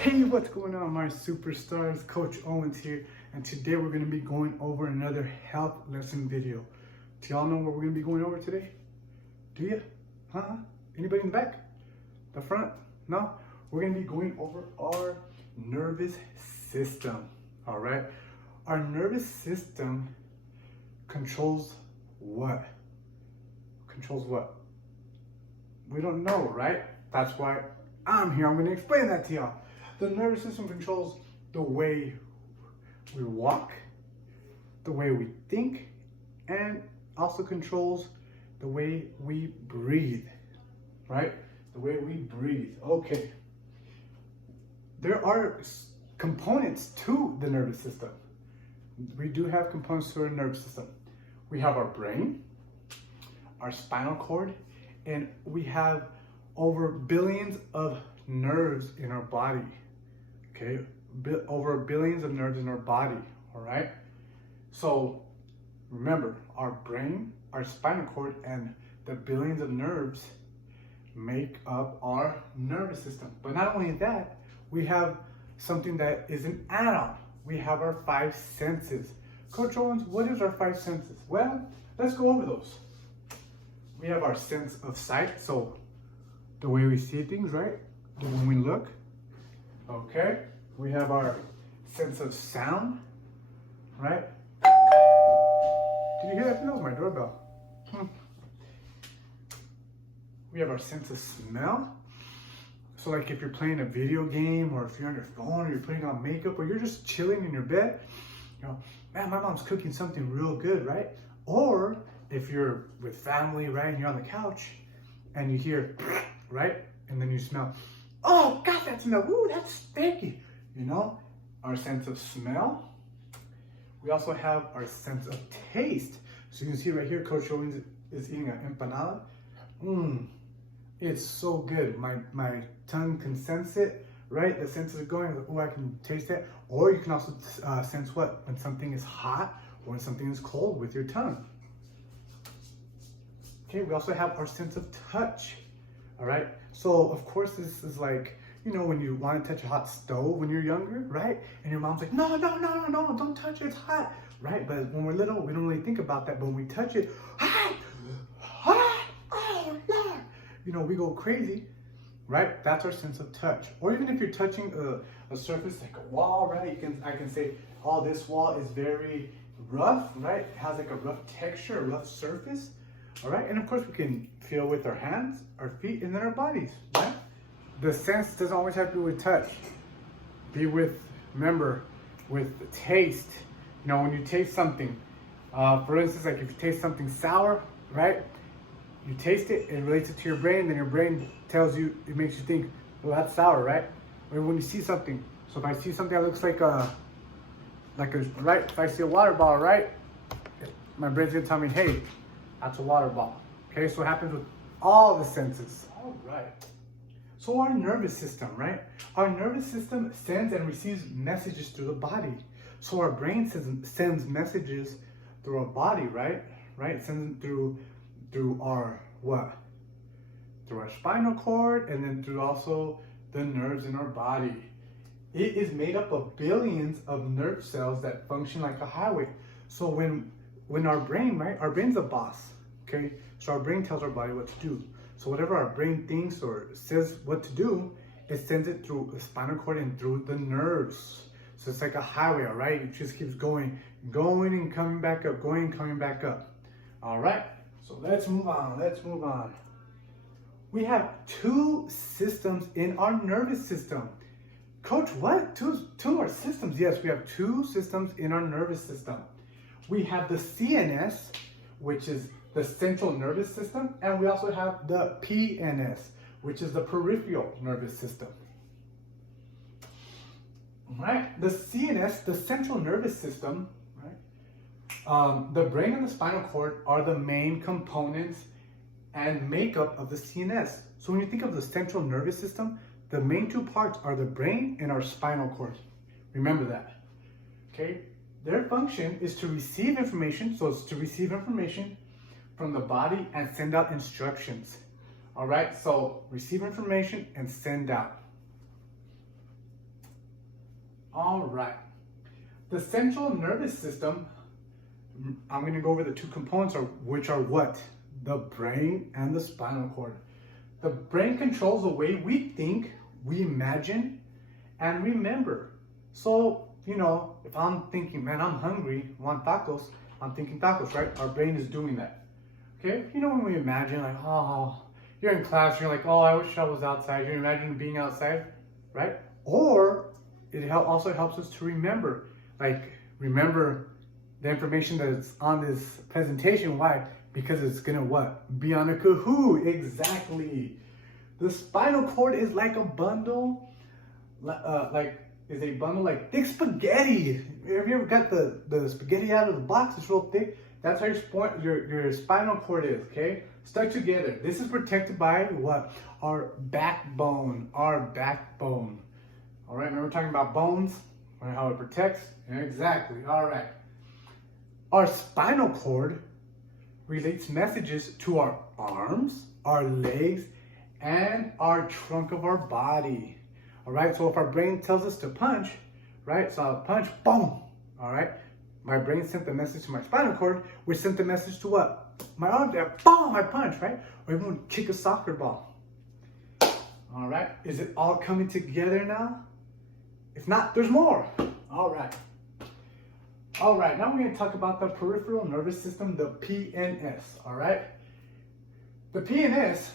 Hey, what's going on, my superstars? Coach Owens here, and today we're going to be going over another health lesson video. Do y'all know what we're going to be going over today? Do you? Huh? Anybody in the back? The front? No? We're going to be going over our nervous system. All right? Our nervous system controls what? Controls what? We don't know, right? That's why I'm here. I'm going to explain that to y'all. The nervous system controls the way we walk, the way we think, and also controls the way we breathe, right? The way we breathe. Okay. There are components to the nervous system. We do have components to our nervous system. We have our brain, our spinal cord, and we have over billions of nerves in our body. Okay, over billions of nerves in our body. All right. So remember, our brain, our spinal cord, and the billions of nerves make up our nervous system. But not only that, we have something that is an add-on. We have our five senses. Coach Owens, what is our five senses? Well, let's go over those. We have our sense of sight, so the way we see things, right? When we look. Okay. We have our sense of sound, right? Did you hear that? That was my doorbell. We have our sense of smell. So like if you're playing a video game, or if you're on your phone, or you're putting on makeup, or you're just chilling in your bed, you know, man, my mom's cooking something real good, right? Or if you're with family, right, and you're on the couch, and you hear, right, and then you smell, oh God, that smell, ooh, that's stinky. You know, our sense of smell. We also have our sense of taste. So you can see right here, Coach Owens is eating an empanada. It's so good. My tongue can sense it, right? The senses are going, oh, I can taste it. Or you can also sense what? When something is hot or when something is cold with your tongue. Okay, we also have our sense of touch. All right. So of course this is like, you know, when you want to touch a hot stove when you're younger, right? And your mom's like, no, don't touch it, it's hot, right? But when we're little, we don't really think about that. But when we touch it, hot, oh Lord, you know, we go crazy, right? That's our sense of touch. Or even if you're touching a surface like a wall, right? I can say, oh, this wall is very rough, right? It has like a rough texture, a rough surface, all right? And of course we can feel with our hands, our feet, and then our bodies, right? The sense doesn't always have to be with touch. Be with, remember, with taste. You know, when you taste something, for instance, like if you taste something sour, right? You taste it, it relates it to your brain, then your brain tells you, it makes you think, well, that's sour, right? Or when you see something, so if I see something that looks like a, right? If I see a water bottle, right? My brain's gonna tell me, hey, that's a water bottle. Okay, so it happens with all the senses. All right. So our nervous system, right? Our nervous system sends and receives messages through the body. So our brain sends messages through our body, right? Right? It sends them through our what? Through our spinal cord, and then through also the nerves in our body. It is made up of billions of nerve cells that function like a highway. So when our brain, right? Our brain's a boss, okay? So our brain tells our body what to do. So whatever our brain thinks or says what to do, it sends it through the spinal cord and through the nerves. So it's like a highway, all right? It just keeps going and coming back up, going and coming back up. All right, so let's move on. We have two systems in our nervous system. Coach, what? Two more systems? Yes, we have two systems in our nervous system. We have the CNS, which is the central nervous system, and we also have the PNS, which is the peripheral nervous system. All right, the CNS, the central nervous system, right? The brain and the spinal cord are the main components and makeup of the CNS. So when you think of the central nervous system, the main two parts are the brain and our spinal cord. Remember that, okay? Their function is to receive information, so it's to receive information from the body and send out instructions. All right, so receive information and send out. All right. The central nervous system, I'm going to go over the two components, which are what? The brain and the spinal cord. The brain controls the way we think, we imagine, and remember. So, you know, if I'm thinking, man, I'm hungry, want tacos, I'm thinking tacos, right? Our brain is doing that. Okay? You know, when we imagine, like, oh, you're in class, you're like, oh, I wish I was outside. You imagine being outside, right? Or it also helps us to remember. Like, remember the information that's on this presentation. Why? Because it's gonna what? Be on a Kahoot. Exactly. The spinal cord is like a bundle, like thick spaghetti. Have you ever got the spaghetti out of the box? It's real thick. That's how your spinal cord is, okay? Stuck together. This is protected by what? Our backbone. Our backbone. All right, remember talking about bones? Right, how it protects? Exactly. All right. Our spinal cord relates messages to our arms, our legs, and our trunk of our body. All right, so if our brain tells us to punch, right? So I'll punch, boom. All right, my brain sent the message to my spinal cord, which sent the message to what? My arm there, boom, I punch, right? Or even kick a soccer ball. All right, is it all coming together now? If not, there's more. All right. All right, now we're going to talk about the peripheral nervous system, the PNS, all right? The PNS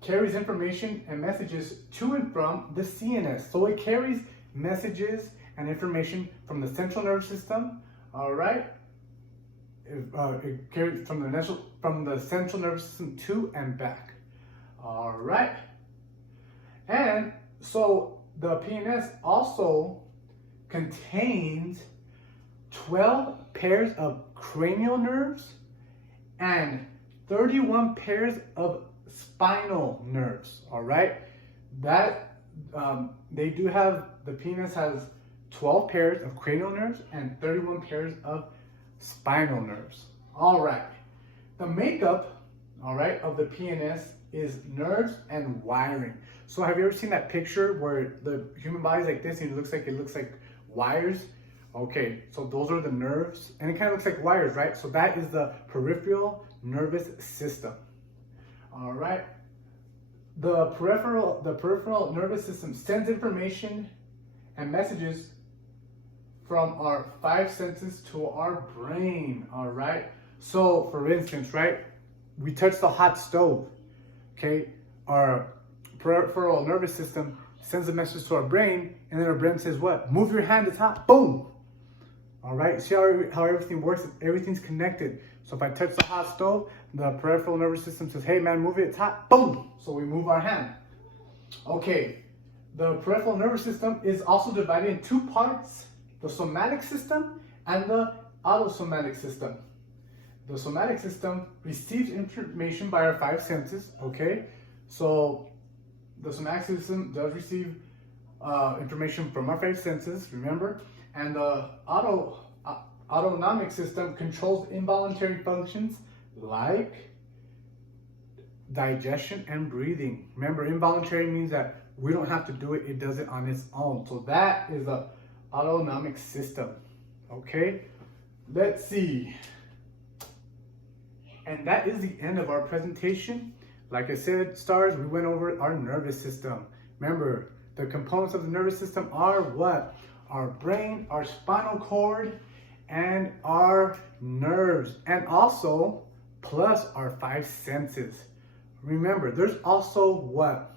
carries information and messages to and from the CNS. So it carries messages and information from the central nervous system, all right? It carries from the central nervous system to and back, all right? And so the PNS also contains 12 pairs of cranial nerves and 31 pairs of spinal nerves, all right? That, they do have, the PNS has 12 pairs of cranial nerves and 31 pairs of spinal nerves. All right. The makeup, all right, of the PNS is nerves and wiring. So have you ever seen that picture where the human body is like this and it looks like wires? Okay, so those are the nerves, and it kind of looks like wires, right? So that is the peripheral nervous system. All right. The peripheral nervous system sends information and messages from our 5 senses to our brain. All right. So, for instance, right, we touch the hot stove. Okay, our peripheral nervous system sends a message to our brain, and then our brain says, "What? Move your hand. It's hot." Boom. All right, see how everything works? Everything's connected. So if I touch the hot stove, the peripheral nervous system says, "Hey man, move it, it's hot." Boom. So we move our hand. Okay, the peripheral nervous system is also divided in 2 parts, the somatic system and the autosomatic system. The somatic system receives information by our 5 senses, okay? So the somatic system does receive information from our 5 senses, remember? And the autonomic system controls involuntary functions like digestion and breathing. Remember, involuntary means that we don't have to do it, it does it on its own. So that is the autonomic system, okay? Let's see. And that is the end of our presentation. Like I said, stars, we went over our nervous system. Remember, the components of the nervous system are what? Our brain, our spinal cord, and our nerves, and also plus our 5 senses. Remember, there's also what?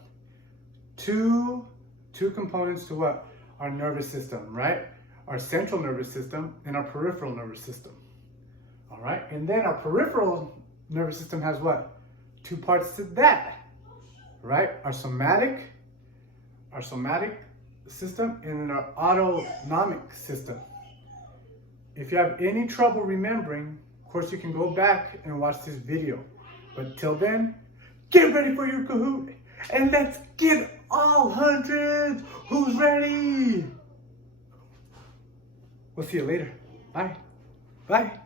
Two components to what? Our nervous system, right? Our central nervous system and our peripheral nervous system. All right, and then our peripheral nervous system has what? 2 parts to that, right? Our somatic system and our autonomic system. If you have any trouble remembering, of course you can go back and watch this video. But till then, get ready for your Kahoot and let's get all hundreds. Who's ready? We'll see you later. Bye. Bye.